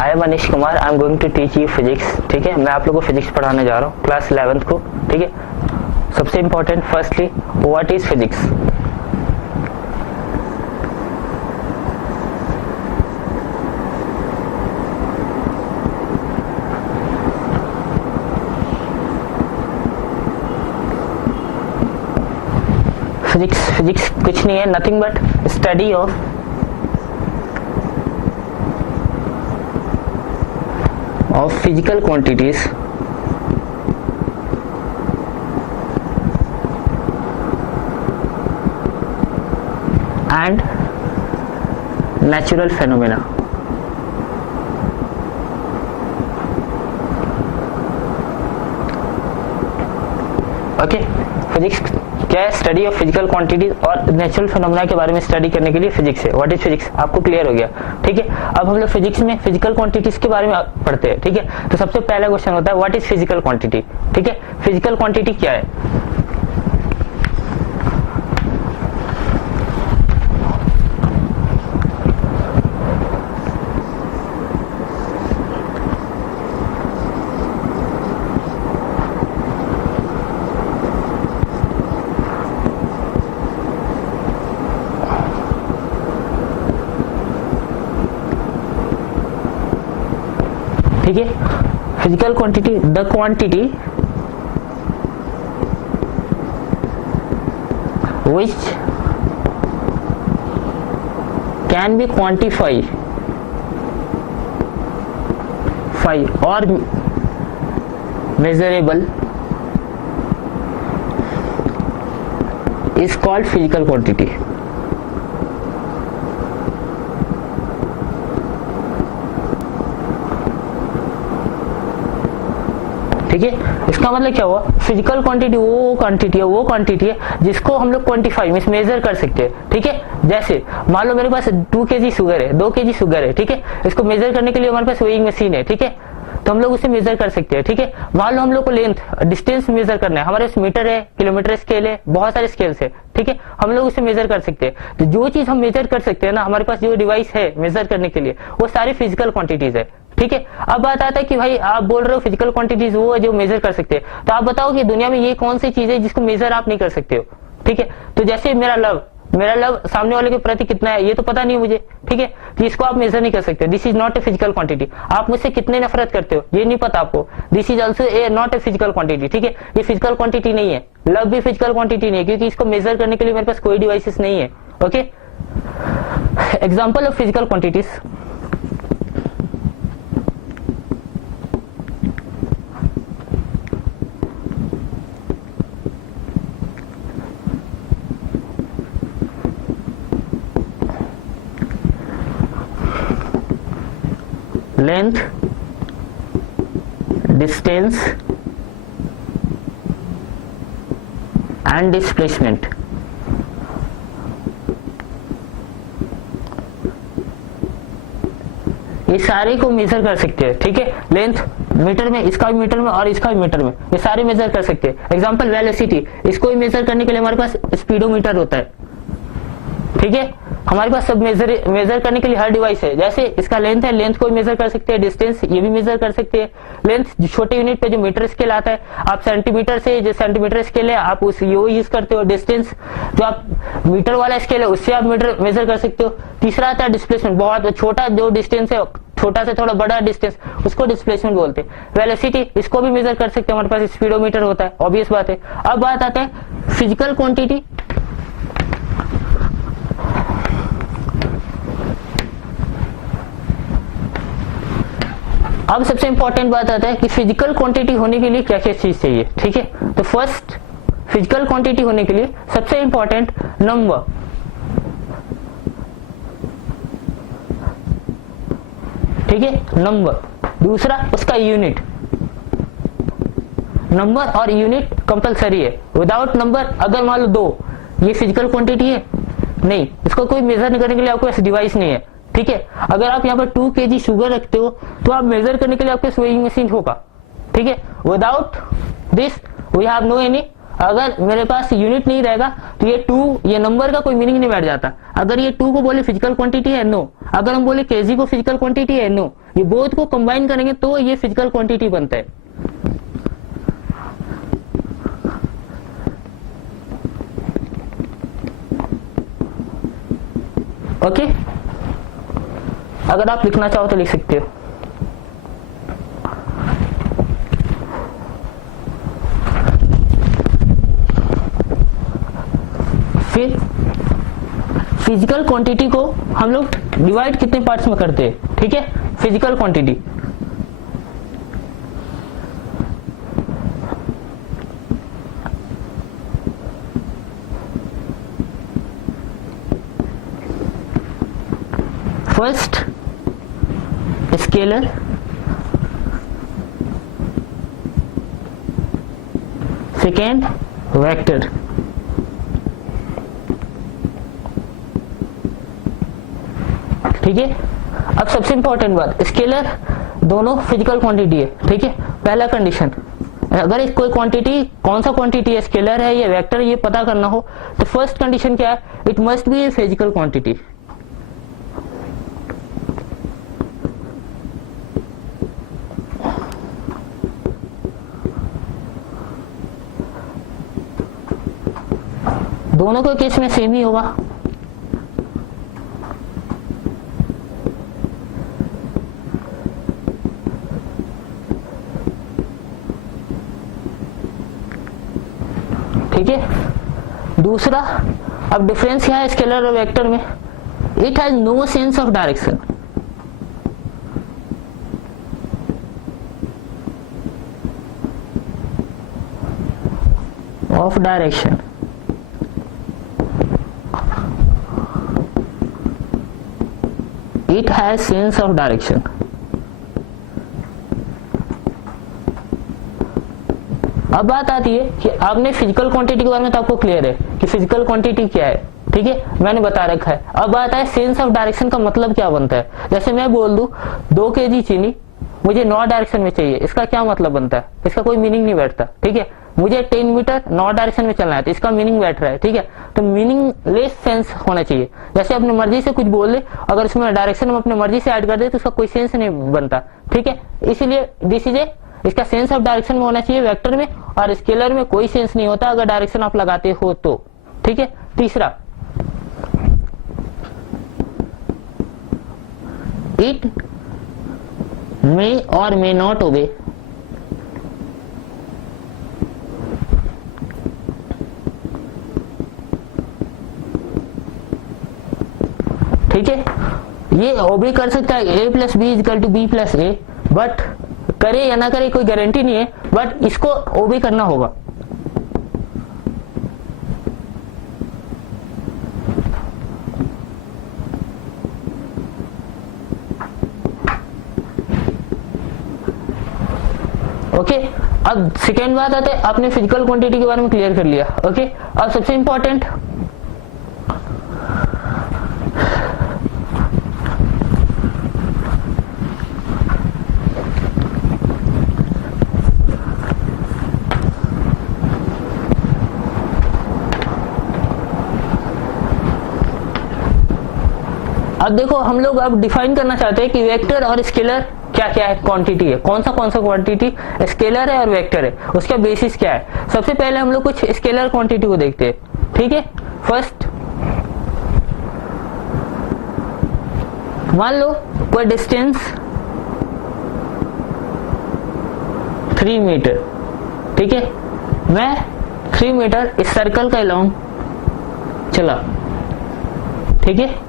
I am Anish Kumar, I am going to teach you physics. ठीक है, मैं आप लोगों को फिजिक्स पढ़ाने जा रहा हूँ क्लास 11th को। ठीक है, सबसे important firstly what is physics. Physics कुछ नहीं है, nothing but study of physical quantities and natural phenomena. Okay, physics क्या है? स्टडी ऑफ फिजिकल क्वांटिटीज और नेचुरल फिनोमेना के बारे में स्टडी करने के लिए फिजिक्स है। व्हाट इज फिजिक्स, आपको क्लियर हो गया। ठीक है, अब हम लोग फिजिक्स में फिजिकल क्वांटिटीज के बारे में पढ़ते हैं। ठीक है, तो सबसे पहला क्वेश्चन होता है व्हाट इज फिजिकल क्वांटिटी। ठीक है, फिजिकल क्वांटिटी क्या है? ठीक है, physical quantity the quantity which can be quantified or measurable is called physical quantity। ठीक है, इसका मतलब क्या हुआ? फिजिकल क्वांटिटी वो क्वांटिटी है जिसको हम लोग क्वांटिफाई मींस मेजर कर सकते हैं। ठीक है, जैसे मान लो मेरे पास 2 kg शुगर है, 2 kg शुगर है। ठीक है, इसको मेजर करने के लिए हमारे पास वेइंग मशीन है। ठीक है, तो हम लोग उसे मेजर कर सकते हैं। ठीक है, मान लो हम लोग को लेंथ डिस्टेंस मेजर करना है, हमारे पास मीटर है, किलोमीटर स्केल है, बहुत सारे स्केल्स है। ठीक है, हम लोग उसे मेजर कर सकते हैं। तो जो चीज हम मेजर कर सकते हैं ना, हमारे पास जो डिवाइस है मेजर करने के लिए, वो सारी फिजिकल क्वांटिटीज है। ठीक है, अब बात आता है कि भाई आप बोल रहे हो फिजिकल क्वांटिटीज वो है जो मेजर कर सकते हैं, तो आप बताओ कि दुनिया में ये कौन सी चीज है जिसको मेजर आप नहीं कर सकते हो। ठीक है, तो जैसे मेरा लव सामने वाले के प्रति कितना है ये तो पता नहीं मुझे। ठीक है, तो इसको आप मेजर नहीं कर सकते। This is not a physical quantity. आप मुझसे कितने नफरत करते हो ये नहीं पता आपको, this is also a not a physical quantity. ठीक है, ये फिजिकल क्वांटिटी नहीं है। लव भी फिजिकल क्वांटिटी नहीं है क्योंकि इसको मेजर करने के लिए मेरे पास कोई डिवाइसेस नहीं है। Okay, example of physical quantities length, distance and displacement. ये सारे को मेजर कर सकते हैं। ठीक है, लेंथ मीटर में, इसका भी मीटर में और इसका भी मीटर में, ये सारे मेजर कर सकते हैं। एग्जांपल वेलोसिटी, इसको भी मेजर करने के लिए हमारे पास स्पीडोमीटर होता है। ठीक है, हमारे पास सब मेजर करने के लिए हर डिवाइस है। जैसे इसका लेंथ है, लेंथ को भी मेजर कर सकते हैं, डिस्टेंस ये भी मेजर कर सकते हैं। लेंथ छोटे यूनिट पे जो मीटर स्केल आता है, आप सेंटीमीटर से जो सेंटीमीटर स्केल है आप उस ये यूज करते हो। डिस्टेंस जो आप मीटर वाला स्केल है उससे आप मीटर मेजर कर सकते हो। तीसरा आता है डिस्प्लेसमेंट, बहुत छोटा जो डिस्टेंस है, छोटा से थोड़ा बड़ा डिस्टेंस, उसको डिस्प्लेसमेंट बोलते हैं। वेलोसिटी, इसको भी मेजर कर सकते हैं, हमारे पास स्पीडोमीटर होता है, ऑब्वियस बात है। अब बात आता है फिजिकल क्वांटिटी। अब सबसे इंपॉर्टेंट बात आता है कि फिजिकल क्वांटिटी होने के लिए क्या क्या चीज चाहिए। ठीक है, तो फर्स्ट फिजिकल क्वांटिटी होने के लिए सबसे इंपॉर्टेंट नंबर। ठीक है, नंबर। दूसरा उसका यूनिट, नंबर और यूनिट कंपलसरी है। विदाउट नंबर अगर मान लो 2, ये फिजिकल क्वांटिटी है नहीं, इसको कोई मेजर करने के लिए आपके पास डिवाइस नहीं है। ठीक है, अगर आप यहाँ पर 2 kg शुगर रखते हो तो आप मेजर करने के लिए आपके वेइंग मशीन होगा। ठीक है, without this we have no any अगर मेरे पास यूनिट नहीं रहेगा तो ये 2 ये नंबर का कोई मीनिंग नहीं बैठ जाता। अगर ये 2 को बोले फिजिकल क्वांटिटी है नो, अगर हम बोले केजी को फिजिकल क्वांटिटी है नो, ये बोथ को कंबाइन करेंगे तो ये फिजिकल क्वांटिटी बनता है। ओके, अगर आप लिखना चाहो तो लिख सकते हो। फिर फिजिकल क्वांटिटी को हम लोग डिवाइड कितने पार्ट्स में करते हैं, ठीक है। Physical quantity first scalar, second vector, ठीक है। अब सबसे इंपॉर्टेंट बात, स्केलर दोनों फिजिकल क्वांटिटी है, ठीक है। पहला कंडीशन, अगर कोई क्वांटिटी कौन सा क्वांटिटी है, स्केलर है या वेक्टर, ये पता करना हो तो फर्स्ट कंडीशन क्या है, it must be a physical quantity. दोनों के केस में सेम ही होगा। ठीक है। दूसरा, अब डिफरेंस क्या है स्केलर और वेक्टर में, it has no sense of direction. Of direction, it has sense of direction. अब बात आती है कि आपने फिजिकल क्वांटिटी के बारे में तो आपको क्लियर है कि फिजिकल क्वांटिटी क्या है, ठीक है, मैंने बता रखा है। अब बात है सेंस ऑफ डायरेक्शन का मतलब क्या बनता है। जैसे मैं बोल दूं 2 kg चीनी मुझे नॉर्थ डायरेक्शन में चाहिए, इसका क्या मतलब बनता है, इसका कोई मीनिंग नहीं बैठता, ठीक है। मुझे 10 मीटर नॉर्थ डायरेक्शन में चलना है तो इसका मीनिंग बैठ रहा है, ठीक है। तो मीनिंगलेस सेंस होना चाहिए। जैसे अपनी मर्जी से कुछ बोल दे, अगर इसमें डायरेक्शन में अपनी मर्जी से ऐड कर दे तो उसका कोई सेंस नहीं बनता, ठीक है। इसीलिए दिस इज ए, इसका सेंस ऑफ डायरेक्शन में होना चाहिए वेक्टर में, और स्केलर में कोई सेंस नहीं होता अगर डायरेक्शन आप लगाते हो तो, ठीक है। तीसरा, इट मे और मे नॉट ओबे, ठीक है। ये ओबे कर सकता है a plus b is equal to b plus a, but करे या ना करे कोई गारंटी नहीं है, बट इसको ओबे करना होगा। ओके, अब सेकेंड बात आते हैं, आपने फिजिकल क्वांटिटी के बारे में क्लियर कर लिया, ओके। अब सबसे इंपॉर्टेंट, अब देखो हम लोग अब डिफाइन करना चाहते हैं कि वेक्टर और स्केलर क्या क्या है, क्वांटिटी है, कौन सा क्वांटिटी स्केलर है और वेक्टर है, उसका बेसिस क्या है। सबसे पहले हम लोग कुछ स्केलर क्वांटिटी को देखते हैं, ठीक है। फर्स्ट, मान लो कोई डिस्टेंस 3 मीटर, ठीक है। मैं 3 मीटर इस सर्कल का अलोंग चला, ठीक है।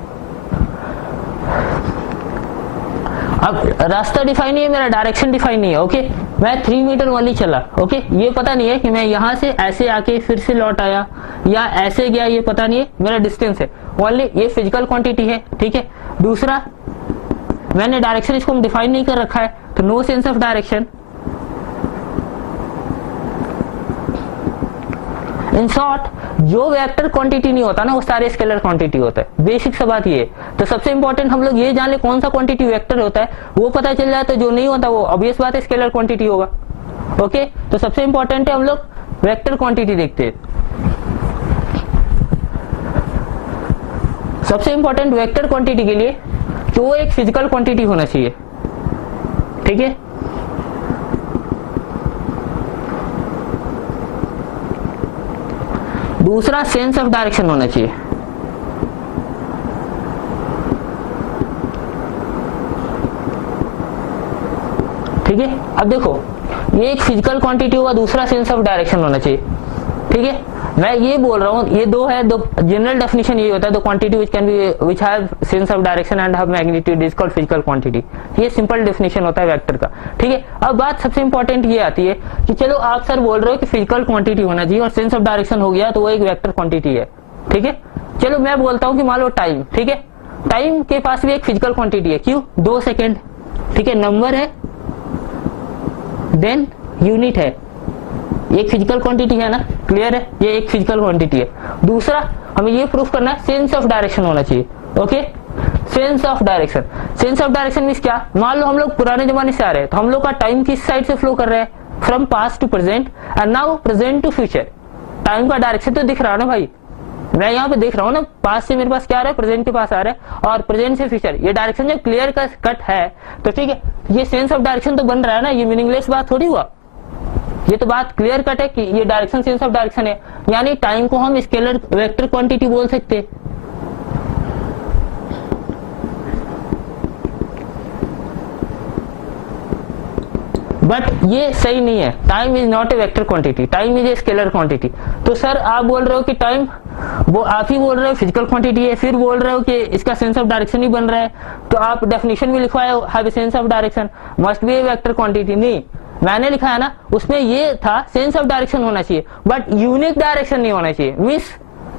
अब रास्ता डिफाइन नहीं है, मेरा डायरेक्शन डिफाइन नहीं है, ओके। मैं 3 मीटर वाली चला, ओके। ये पता नहीं है कि मैं यहां से ऐसे आके फिर से लौट आया या ऐसे गया, ये पता नहीं है, मेरा डिस्टेंस है ओनली, ये फिजिकल क्वांटिटी है, ठीक है। दूसरा, मैंने डायरेक्शन इसको डिफाइन नहीं कर रखा है तो no sense of direction. In short, जो वेक्टर क्वांटिटी नहीं होता ना वो सारे स्केलर क्वांटिटी होता है, बेसिक सा बात ये। तो सबसे इंपॉर्टेंट हम लोग ये जान ले कौन सा क्वांटिटी वेक्टर होता है, वो पता चल जाए तो जो नहीं होता वो ऑब्वियस बात है स्केलर क्वांटिटी होगा, ओके। तो सबसे इंपॉर्टेंट है हम लोग वेक्टर क्वांटिटी देखते हैं। सबसे इंपॉर्टेंट वेक्टर क्वांटिटी के लिए तो वो एक फिजिकल क्वांटिटी होना चाहिए, ठीक है। दूसरा सेंस ऑफ डायरेक्शन होना चाहिए, ठीक है। अब देखो ये एक फिजिकल क्वांटिटी होगा, दूसरा सेंस ऑफ डायरेक्शन होना चाहिए, ठीक है। मैं ये बोल रहा हूँ, ये दो है, दो जनरल डेफिनेशन ये होता है, the quantity which can be which have sense of direction and have magnitude is called physical quantity. ये सिंपल डेफिनेशन होता है वेक्टर का, ठीक है। अब बात सबसे इंपॉर्टेंट ये आती है कि चलो आप सर बोल रहे हो कि फिजिकल क्वांटिटी होना चाहिए और सेंस ऑफ डायरेक्शन हो गया तो वो एक वेक्टर क्वांटिटी है, ठीक है। चलो मैं बोलता हूँ कि मान लो टाइम, ठीक है, टाइम के पास भी एक फिजिकल क्वांटिटी है, क्यों? 2 सेकेंड, ठीक है, नंबर है, देन यूनिट है, एक फिजिकल क्वांटिटी है ना, क्लियर है, ये एक फिजिकल क्वांटिटी है। दूसरा हमें ये प्रूफ करना है सेंस ऑफ डायरेक्शन होना चाहिए, okay. Sense of direction, sense of direction means क्या? मान लो हम लोग पुराने जमाने से आ रहे हैं तो हम लोग का टाइम किस साइड से फ्लो कर रहा है? From past to present and now present to future. Time का डायरेक्शन तो दिख रहा है ना भाई, मैं यहाँ पे देख रहा हूँ ना, पास्ट से मेरे पास क्या आ रहा है, प्रेजेंट के पास आ रहा है, और प्रेजेंट से फ्यूचर, ये डायरेक्शन जब क्लियर कट है तो ठीक है, ये सेंस ऑफ डायरेक्शन तो बन रहा है ना, ये मीनिंगलेस बात थोड़ी हुआ, ये तो बात क्लियर कट है कि ये डायरेक्शन सेंस ऑफ डायरेक्शन है। यानी टाइम को हम स्केलर वेक्टर क्वांटिटी बोल सकते हैं, बट ये सही नहीं है। Time is not a vector quantity, time is a scalar quantity. तो सर आप बोल रहे हो कि टाइम, वो आप ही बोल रहे हो फिजिकल क्वांटिटी है, फिर बोल रहे हो कि इसका सेंस ऑफ डायरेक्शन ही बन रहा है, तो आप डेफिनेशन में लिखवाए have a sense of direction must be A vector quantity. नहीं, मैंने लिखा है ना, उसमें ये था सेंस ऑफ डायरेक्शन होना चाहिए बट यूनिक डायरेक्शन नहीं होना चाहिए। मींस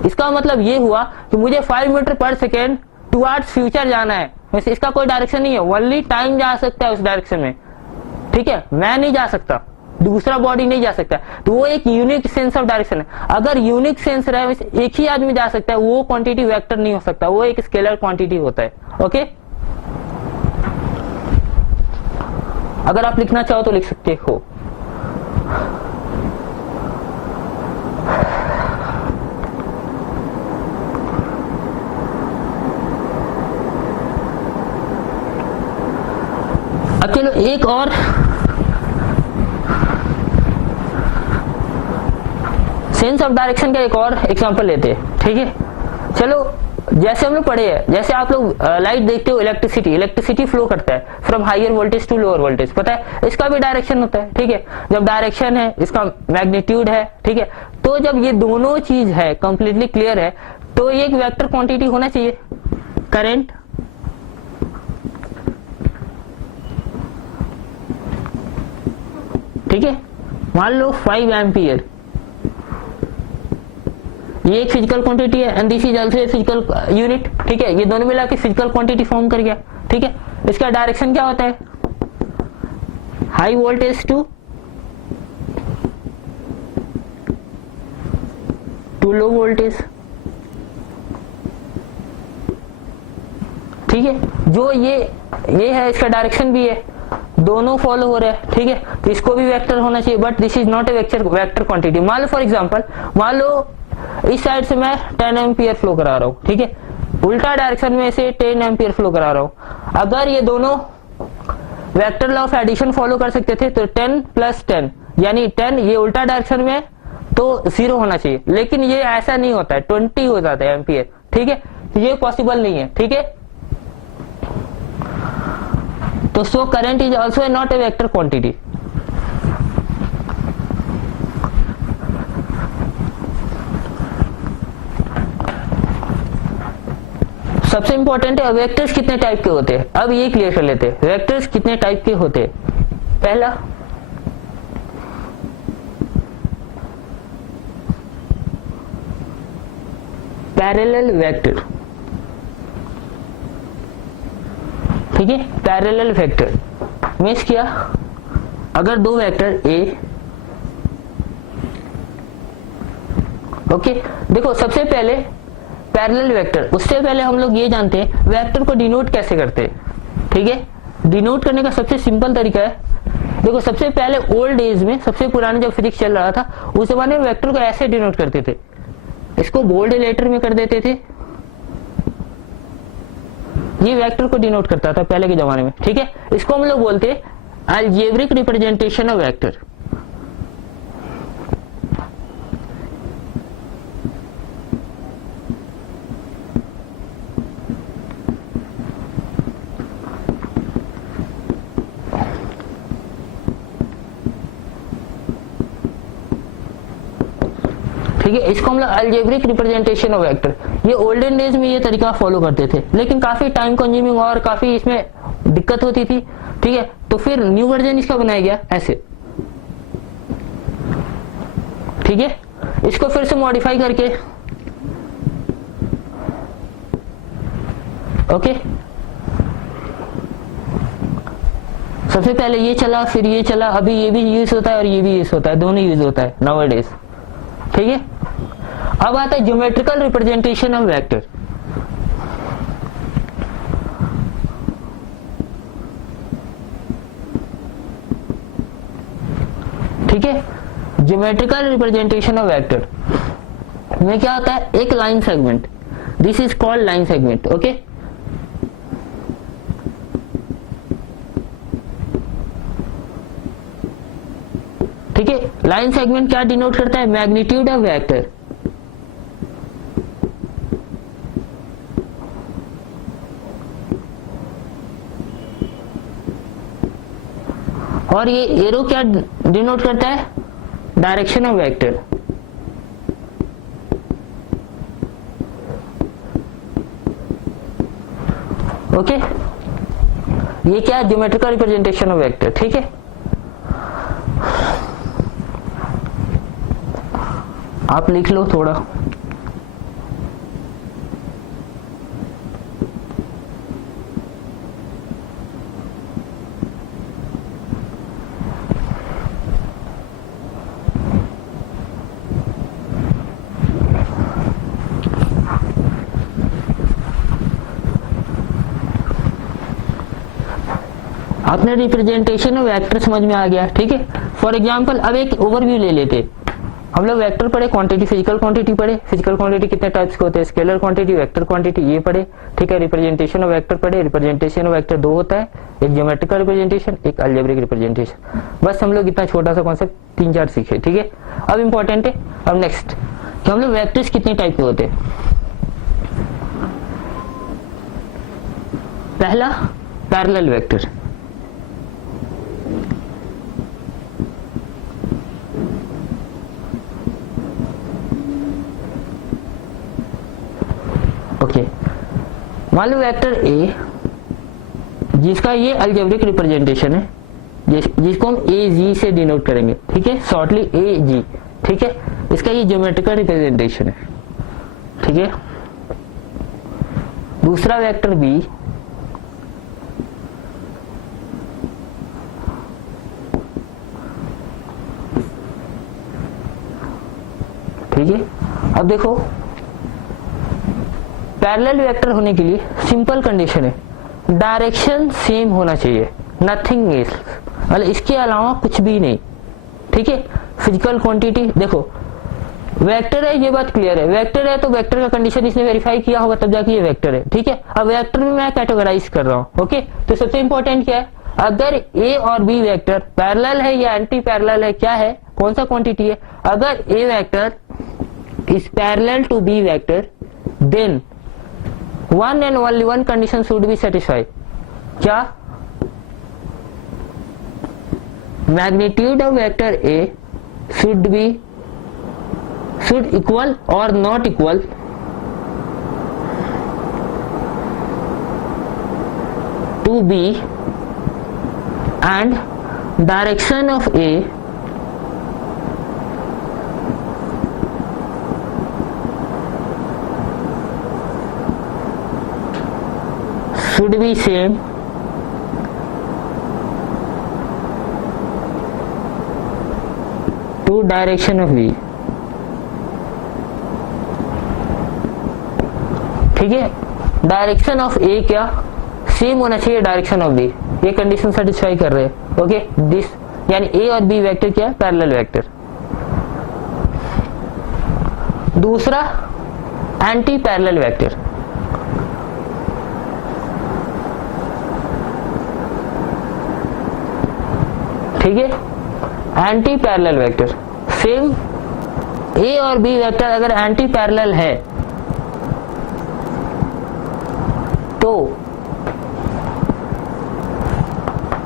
इसका मतलब ये हुआ कि मुझे 5 मीटर पर सेकेंड टुवर्ड्स फ्यूचर जाना है, वैसे इसका कोई डायरेक्शन नहीं है, ओनली टाइम जा सकता है उस डायरेक्शन में, ठीक है, मैं नहीं जा सकता, दूसरा बॉडी नहीं जा सकता, तो वो एक यूनिक सेंस ऑफ डायरेक्शन है। अगर यूनिक सेंस रहे, एक ही आदमी जा सकता है, वो क्वांटिटी वेक्टर नहीं हो सकता, वो एक स्केलर क्वांटिटी होता है, ओके। अगर आप लिखना चाहो तो लिख सकते हो। अब चलो एक और सेंस ऑफ डायरेक्शन का एक और एग्जांपल लेते हैं, ठीक है। चलो जैसे हम लोग पढ़े हैं, जैसे आप लोग लाइट देखते हो, इलेक्ट्रिसिटी फ्लो करता है from higher voltage to lower voltage, पता है इसका भी डायरेक्शन होता है, ठीक है। जब डायरेक्शन है, इसका मैग्नीट्यूड है, ठीक है, तो जब ये दोनों चीज है कंप्लीटली क्लियर है तो ये एक वेक्टर क्वांटिटी होना चाहिए। करंट, ठीक है, मान लो 5 एम्पियर, ये एक फिजिकल क्वांटिटी है and this is also a physical unit, ठीक है, ये दोनों मिला के फिजिकल क्वांटिटी फॉर्म कर गया, ठीक है। इसका डायरेक्शन क्या होता है? High voltage to low voltage, ठीक है। जो ये है, इसका डायरेक्शन भी है, दोनों फॉलो हो रहे हैं, ठीक है, तो इसको भी वेक्टर होना चाहिए, but this is not a vector quantity. मान लो फॉर एग्जांपल, मान लो इस साइड से मैं 10 एम्पियर फ्लो करा रहा हूँ, ठीक है, उल्टा डायरेक्शन में से 10 एम्पियर फ्लो करा रहा हूँ। अगर ये दोनों vector law of addition follow कर सकते थे तो 10 + 10 यानी 10, ये उल्टा डायरेक्शन में तो 0 होना चाहिए, लेकिन ये ऐसा नहीं होता है, 20 हो जाता है एम्पियर, ठीक है, तो ये पॉसिबल नहीं है, ठीक है। तो so current is also not a vector quantity. सबसे इंपॉर्टेंट है वेक्टर्स कितने टाइप के होते हैं। अब ये क्लियर कर लेते हैं वेक्टर्स कितने टाइप के होते हैं। पहला पैरेलल वेक्टर, ठीक है, पैरेलल वेक्टर मींस क्या? अगर दो वेक्टर ए, ओके, देखो सबसे पहले पैरेलल वेक्टर, उससे पहले हम लोग ये जानते हैं वेक्टर को डिनोट कैसे करते हैं, ठीक है। डिनोट करने का सबसे सिंपल तरीका है देखो सबसे पहले ओल्ड एज में, सबसे पुराने जब फिजिक्स चल रहा था उस जमाने में वेक्टर को ऐसे डिनोट करते थे, इसको बोल्ड लेटर में कर देते थे, ये वेक्टर को डिनोट करता था पहले के जमाने में, ठीक है। इसको हम लोग बोलते हैं अलजेब्रिक रिप्रेजेंटेशन ऑफ वेक्टर। ठीक है, इसको हम लोग अलजेब्रिक रिप्रेजेंटेशन ऑफ वेक्टर, ये ओल्डन डेज में ये तरीका फॉलो करते थे, लेकिन काफी टाइम कंज्यूमिंग और काफी इसमें दिक्कत होती थी, ठीक है। तो फिर न्यू वर्जन इसका बनाया गया ऐसे, ठीक है। इसको फिर से मॉडिफाई करके, ओके, सबसे पहले ये चला फिर ये चला, अभी ये भी यूज होता है और ये भी यूज होता है, दोनों यूज होता है नाउअडेज, ठीक है। अब आता है ज्योमेट्रिकल रिप्रेजेंटेशन ऑफ वेक्टर। ठीक है, ज्योमेट्रिकल रिप्रेजेंटेशन ऑफ वेक्टर में क्या होता है, एक line segment, this is called line segment, okay. ठीक है, लाइन सेगमेंट क्या डिनोट करता है, मैग्नीट्यूड ऑफ वेक्टर। और ये एरो क्या डिनोट करता है, डायरेक्शन ऑफ वेक्टर। ओके, ये क्या है, ज्योमेट्रिकल रिप्रेजेंटेशन ऑफ वेक्टर, ठीक है। आप लिख लो थोड़ा, आपने रिप्रेजेंटेशन ऑफ वेक्टर समझ में आ गया, ठीक है। फॉर एग्जांपल अब एक ओवरव्यू ले लेते, हम लोग वेक्टर पढ़े, क्वांटिटी, फिजिकल क्वांटिटी पढ़े, फिजिकल क्वांटिटी कितने टाइप्स के होते हैं, स्केलर क्वांटिटी, वेक्टर क्वांटिटी, ये पढ़े, ठीक है। रिप्रेजेंटेशन ऑफ वेक्टर पढ़े, रिप्रेजेंटेशन ऑफ वेक्टर दो होता है, एक ज्योमेट्रिकल रिप्रेजेंटेशन, एक अलजेब्रिक रिप्रेजेंटेशन। बस हम लोग इतना छोटा सा कॉन्सेप्ट 3-4 सीखे, ठीक है। अब इंपॉर्टेंट है, अब नेक्स्ट कि हम लोग वेक्टर्स कितने टाइप के होते हैं। पहला पैरेलल वेक्टर, ओके। मान लो वेक्टर ए जिसका ये अलजेब्रिक रिप्रेजेंटेशन है, जिसको हम ए जी से डिनोट करेंगे, ठीक है, शॉर्टली ए जी, ठीक है। इसका ये ज्योमेट्रिकल रिप्रेजेंटेशन है, ठीक है। दूसरा वेक्टर बी, ठीक है। अब देखो पैरेलल वेक्टर होने के लिए सिंपल कंडीशन है, डायरेक्शन सेम होना चाहिए, नथिंग एल्स, मतलब इसके अलावा कुछ भी नहीं, ठीक है। फिजिकल क्वांटिटी देखो वेक्टर है, ये बात क्लियर है, वेक्टर है तो वेक्टर का कंडीशन इसने वेरीफाई किया होगा तब जाके ये वेक्टर है, ठीक है। अब वेक्टर में मैं कैटेगराइज कर रहा हूं, ओके। तो सबसे इंपॉर्टेंट क्या है, अगर ए और बी वेक्टर पैरेलल है या एंटी पैरेलल है, क्या है, कौन सा क्वांटिटी है। अगर A vector is parallel to B vector then one and only one condition should be satisfied, क्या, magnitude of vector A should equal or not equal to B and direction of A should be same to direction of V, ठीक है। Direction of ए क्या same होना चाहिए direction of B, ये condition satisfy कर रहे हैं, ओके। दिस यानी ए और बी वेक्टर क्या है, पैरेलल वेक्टर। दूसरा एंटी पैरेलल वेक्टर, ठीक है, एंटी पैरेलल वेक्टर। सेम ए और बी वेक्टर अगर एंटी पैरेलल है तो,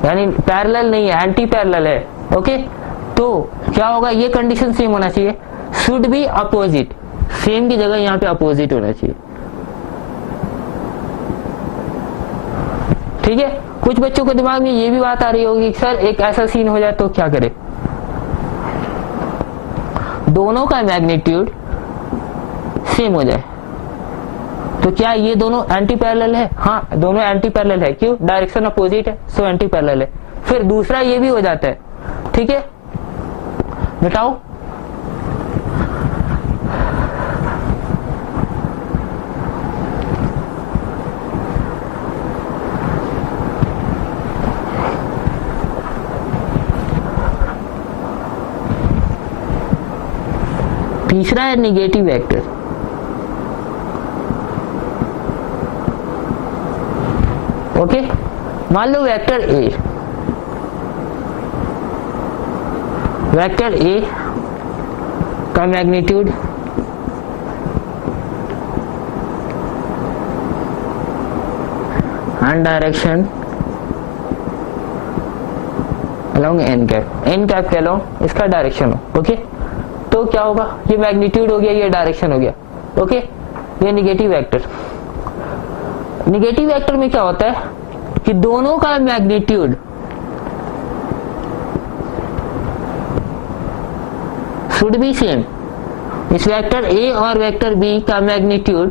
यानी पैरेलल नहीं है, एंटी पैरेलल है, ओके, तो क्या होगा, ये कंडीशन सेम होना चाहिए, शुड बी अपोजिट, सेम की जगह यहां पे अपोजिट होना चाहिए, ठीक है। कुछ बच्चों के दिमाग में ये भी बात आ रही होगी सर एक ऐसा सीन हो जाए तो क्या करें, दोनों का मैग्नीट्यूड सेम हो जाए तो क्या ये दोनों एंटी पैरेलल है? हाँ, दोनों एंटी पैरेलल है, क्यों, डायरेक्शन अपोजिट है, सो एंटी पैरेलल है। फिर दूसरा ये भी हो जाता है, ठीक है, बताओ, तीसरा है निगेटिव वेक्टर। ओके, मान लो वेक्टर ए का magnitude and direction along n cap के अलोंग इसका डायरेक्शन हो, ओके, तो क्या होगा, ये मैग्नीट्यूड हो गया, ये डायरेक्शन हो गया, ओके, ये निगेटिव वेक्टर। निगेटिव वेक्टर में क्या होता है कि दोनों का मैग्नीट्यूड शुड बी सेम, इस वेक्टर ए और वेक्टर बी का मैग्नीट्यूड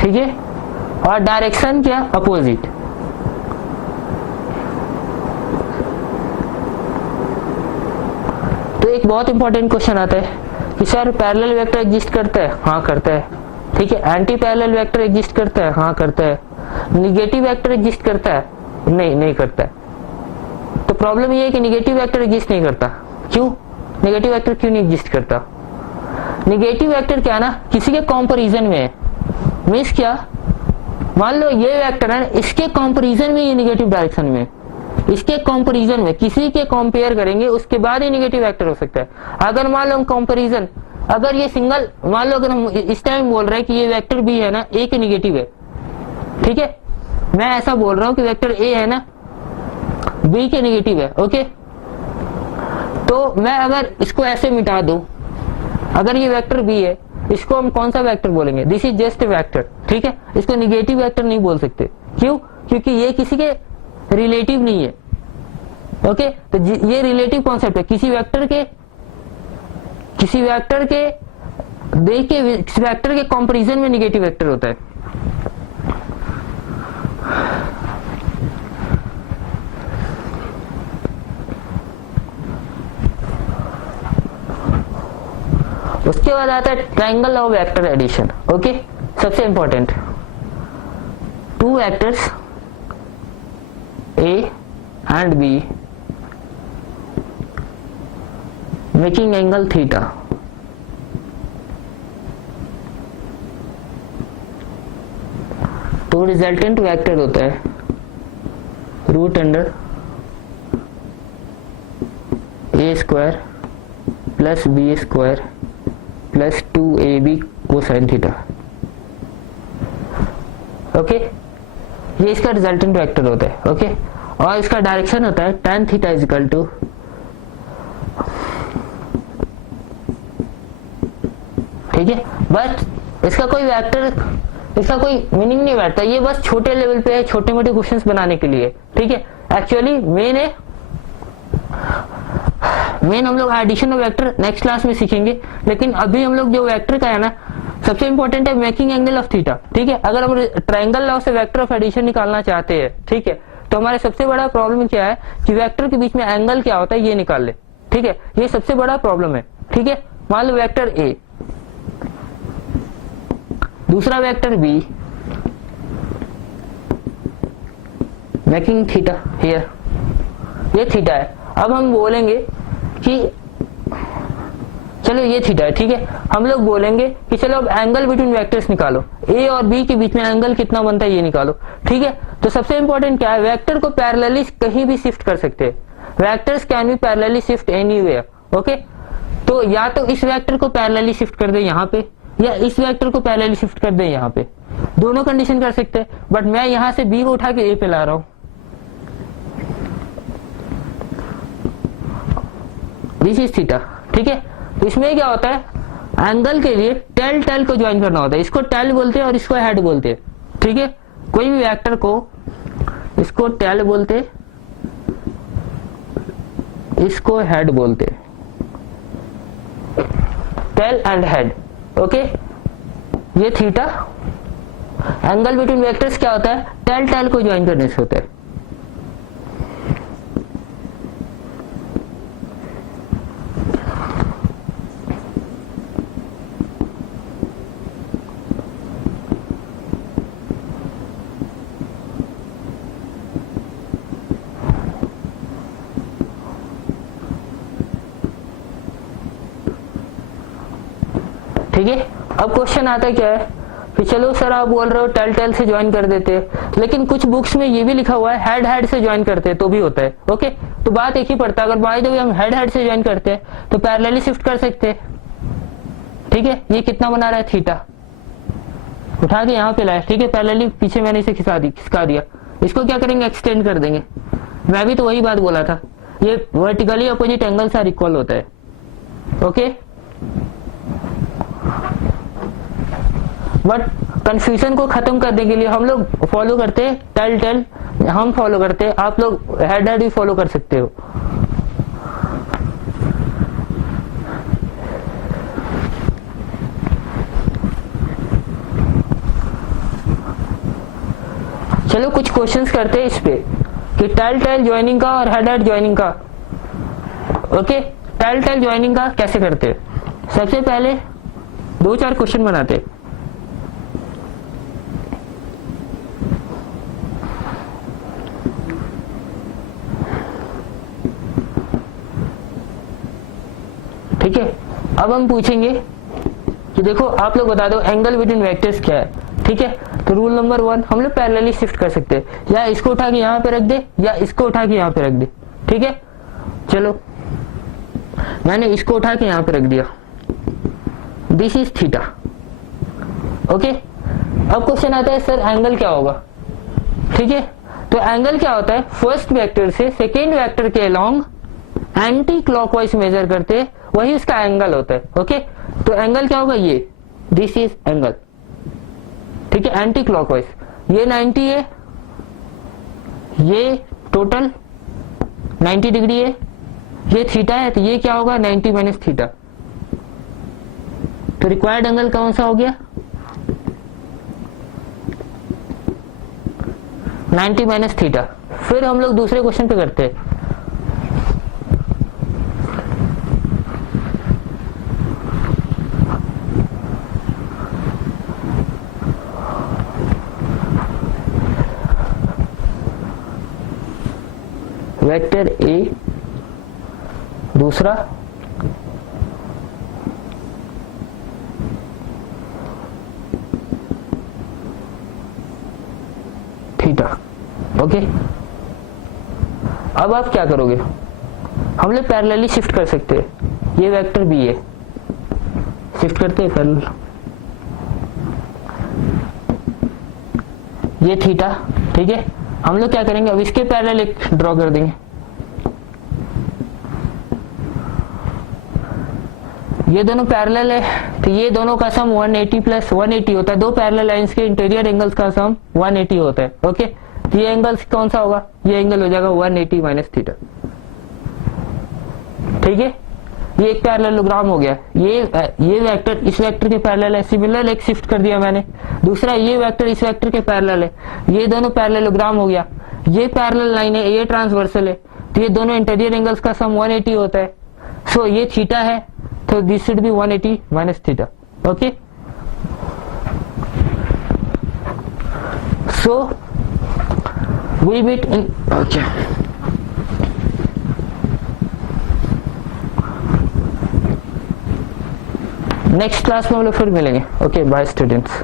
ठीक है, और डायरेक्शन क्या, अपोजिट। तो एक बहुत इंपॉर्टेंट क्वेश्चन आता है कि सर पैरेलल वेक्टर एग्जिस्ट करता है? हाँ करता है, ठीक है। एंटी पैरेलल वेक्टर एग्जिस्ट करता है? हाँ करता है। निगेटिव वेक्टर एग्जिस्ट करता है? नहीं करता है। तो प्रॉब्लम ये है कि निगेटिव वेक्टर एग्जिस्ट नहीं करता। क्यों निगेटिव वेक्टर क्यों नहीं एग्जिस्ट करता? निगेटिव वेक्टर क्या ना, किसी के कंपैरिजन में है, मींस क्या, मान लो ये वेक्टर है, इसके कंपैरिजन में ये निगेटिव डायरेक्शन में, इसके कंपैरिजन में किसी के कंपेयर करेंगे उसके बाद ही निगेटिव वेक्टर हो सकता है। अगर मान लो हम कंपैरिजन, अगर ये सिंगल, मान लो अगर हम इस टाइम बोल रहे हैं कि ये वेक्टर बी है ना, ए के निगेटिव है, ठीक है, मैं ऐसा बोल रहा हूं कि वेक्टर ए है ना बी के निगेटिव है, ओके, तो मैं अगर इसको ऐसे मिटा दूं, अगर ये वेक्टर बी है, इसको हम कौन सा वेक्टर बोलेंगे? This is just a vector, ठीक है, इसको निगेटिव वेक्टर नहीं बोल सकते। क्यों? क्योंकि ये किसी के रिलेटिव नहीं है, ओके, तो ये रिलेटिव कॉन्सेप्ट है, किसी वेक्टर के देख के वेक्टर के कंपैरिजन में निगेटिव वेक्टर होता है। उसके बाद आता है triangle of vector addition, okay, सबसे important, two vectors A and B making angle theta, तो रिजल्टेंट वेक्टर होता है root under A square plus B square plus 2ab cosine theta, okay, ये इसका रिजल्टेंट वेक्टर होता है, ओके, और इसका डायरेक्शन होता है tan theta is equal to, ठीक है, बस इसका कोई वेक्टर, इसका कोई मीनिंग नहीं बैठता, ये बस छोटे लेवल पे है, छोटे मोटे क्वेश्चंस बनाने के लिए, ठीक है। एक्चुअली मेन हम लोग addition of vector next class में सीखेंगे, लेकिन अभी हम लोग जो वेक्टर का है ना, सबसे इंपॉर्टेंट है मेकिंग एंगल ऑफ थीटा, ठीक है। अगर हम ट्रायंगल लॉ से वेक्टर ऑफ एडिशन निकालना चाहते हैं, ठीक है, तो हमारे सबसे बड़ा प्रॉब्लम क्या है कि वेक्टर के बीच में एंगल क्या होता है ये निकाल ले, ठीक है, ये सबसे बड़ा प्रॉब्लम है, ठीक है। मान लो वेक्टर ए, दूसरा vector B, making theta here, ये थीटा है। अब हम बोलेंगे कि चलो ये थीटा है, ठीक है। हम लोग बोलेंगे कि चलो अब एंगल बिटवीन वेक्टर्स निकालो, ए और बी के बीच में एंगल कितना बनता है ये निकालो, ठीक है। तो सबसे इंपॉर्टेंट क्या है, वेक्टर को पैरेलली कहीं भी शिफ्ट कर सकते हैं, vectors can be parallelly shift anywhere, okay. तो या तो इस वेक्टर को पैरेलली शिफ्ट कर दे यहाँ पे, या इस वेक्टर को पैरेलली शिफ्ट कर दे यहाँ पे, दोनों कंडीशन कर सकते हैं। बट मैं यहां से बी को उठा के ए पे ला रहा हूं, दिस इज थीटा, ठीक है। तो इसमें क्या होता है, एंगल के लिए टेल टेल को ज्वाइन करना होता है, इसको टेल बोलते हैं और इसको हेड बोलते हैं, ठीक है। कोई भी वेक्टर को इसको टेल बोलते, इसको हेड बोलते, टेल एंड हेड, ओके। ये थीटा, एंगल बिटवीन वेक्टर्स क्या होता है, टेल टेल को ज्वाइन करने से होता है। ठीक है। अब क्वेश्चन आता है क्या है कि चलो सर आप बोल रहे हो टेल टेल से ज्वाइन कर देते हैं, लेकिन कुछ बुक्स में ये भी लिखा हुआ है हेड हेड से ज्वाइन करते हैं तो भी होता है, ओके। तो बात एक ही पड़ता है, अगर बाय द वे हम हेड हेड से ज्वाइन करते हैं तो पैरेलली शिफ्ट कर सकते हैं, ठीक है। ये कितना बना रहा है, थीटा, उठा के यहाँ पे लाया, ठीक है। पैरेलली पीछे मैंने इसे खिसका दिया, इसको क्या करेंगे, एक्सटेंड कर देंगे। मैं भी तो वही बात बोला था, ये vertically opposite angles are equal होता है, ओके। बट कंफ्यूजन को खत्म करने के लिए हम लोग फॉलो करते हैं टेल टेल, हम फॉलो करते हैं, आप लोग हेड हेड भी फॉलो कर सकते हो। चलो कुछ क्वेश्चंस करते हैं इस पे कि टेल टेल ज्वाइनिंग का और हेड हेड ज्वाइनिंग का, ओके। टेल टेल ज्वाइनिंग का कैसे करते हैं, सबसे पहले 2-4 क्वेश्चन बनाते हैं। ठीक है। अब हम पूछेंगे कि देखो आप लोग बता दो एंगल बिटवीन वेक्टर्स क्या है, ठीक है। तो रूल नंबर 1, हम लोग पैरेलली शिफ्ट कर सकते हैं, या इसको उठा के यहाँ पे रख दे या इसको उठा के यहाँ पे रख दे, ठीक है। चलो मैंने इसको उठा के यहाँ पे रख दिया, दिस इज थीटा, ओके। अब क्वेश्चन आता है सर एंगल क्या होगा, ठीक है। तो एंगल क्या होता है, फर्स्ट वेक्टर से सेकेंड वेक्टर के अलोंग एंटी क्लॉकवाइज मेजर करते वही उसका एंगल होता है, ओके। तो एंगल क्या होगा, ये दिस इज एंगल, ठीक है। एंटी क्लॉकवाइज ये 90 है, ये टोटल 90 डिग्री है, ये थीटा है, तो ये क्या होगा 90 माइनस थीटा। तो रिक्वायर्ड एंगल कौन सा हो गया, 90 माइनस थीटा। फिर हम लोग दूसरे क्वेश्चन पे करते हैं, वेक्टर ए, दूसरा थीटा, ओके। अब आप क्या करोगे, हम लोग पैरेलली शिफ्ट कर सकते हैं, ये वेक्टर बी है, शिफ्ट करते हैं पैरेलल, ये थीटा, ठीक है। हम लोग क्या करेंगे, अब इसके पैरेलल एक ड्रॉ कर देंगे, ये दोनों पैरेलल है तो ये दोनों का सम 180 प्लस 180 होता है, दो पैरेलल लाइंस के इंटीरियर एंगल्स का सम 180 होता है, ओके। तो ये एंगल कौन सा होगा, ये एंगल हो जाएगा 180 माइनस थीटा, ठीक है। ये एक पैरेललोग्राम हो गया, ये वेक्टर इस वेक्टर के पैरेलल है, सिमिलर एक शिफ्ट कर दिया मैंने। दूसरा ये वेक्टर इस वेक्टर के पैरेलल है, ये दोनों पैरेललोग्राम हो गया। ये पैरेलल लाइन है, ये ट्रांसवर्सल है, तो ये दोनों इंटीरियर एंगल्स का सम 180 होता है। सो ये थीटा है, तो this should be 180 minus theta, okay. So we meet in okay next class में हम लोग फिर मिलेंगे। Okay bye students.